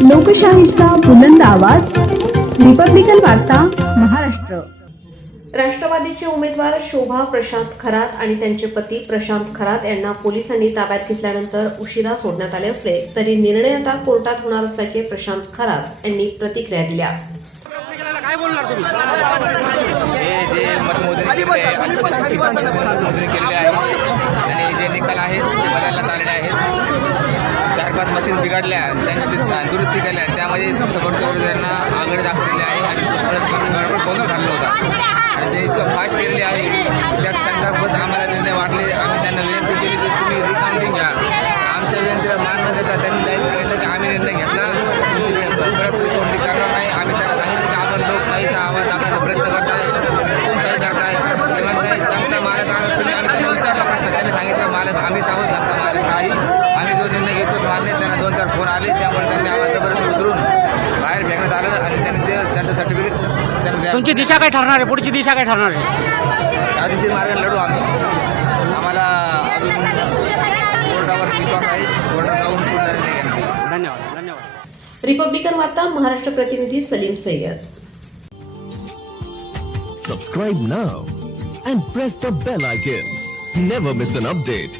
लोकशाहीचा बुलंद आवाज, रिपब्लिकन वार्ता, महाराष्ट्र। राष्ट्रवादीचे उमेदवार शोभा प्रशांत खरात आणि त्यांचे पती प्रशांत खरात यांना पोलिसांनी ताब्यात घेतल्यानंतर उशिरा सोडण्यात आले असले तरी निर्णय आता कोर्टात होणार असल्याचे प्रशांत खरात यांनी प्रतिक्रिया दिल्या। काय बोलणार तुम्ही? हे जे मतमोजणी केली आहे मतमोजणी केलेली आहे आणि जे निकाल आहेत ते बदलण्यात आलेले आहेत। 4-5 मशीन बिघडल्या त्यांनी ते दुरुस्ती केल्या, त्यामध्ये समोरच्या त्यांना आघाडी दाखवलेली आहे आणि गडबड गोंधळ झालेला होता आणि ते इतकं फास्ट केलेले आहे त्यात संदर्भात आम्हाला निर्णय वाटले। आम्ही त्यांना विनंती केली की तुम्ही रिकाउंटिंग घ्या, आमच्या विनंतीला मान न देता त्यांनी जाहीर सांगितलं की आम्ही निर्णय घेतला, तुमची परत रिकाउंटिंग करणार नाही। आम्ही त्यांना सांगितलं की आपण लोकशाहीचा आवाज दाखवण्याचा प्रयत्न करताय, हुकुमशाही करताय, नाही जनता मालक आहात तुम्ही। आम्ही त्यांना विचारला प्रश्न, त्यांनी सांगितलं मालक आम्हीच आहोत, जनता मालक नाही, आम्ही जो निर्णय घेतोच मान्य। त्यांना 2-4 फोन आले, त्यामुळे त्यांनी आवाज जबरदस्त उतरून बाहेर फेकण्यात आलं आणि त्यांनी ते त्यांचं सर्टिफिकेट त्यांना तुमची दिशा काय ठरणार आहे? पुढची दिशा काय ठरणार आहे? कायदेशीर मार्गाने लढू आम्ही। आम्हाला अजून कोर्टावर विश्वास आहे, कोर्टात जाऊन पूर्ण निर्णय घेण्यात। धन्यवाद धन्यवाद। रिपब्लिकन वार्ता महाराष्ट्र प्रतिनिधी Salim Syed. Subscribe now and press the bell icon. Never miss an update.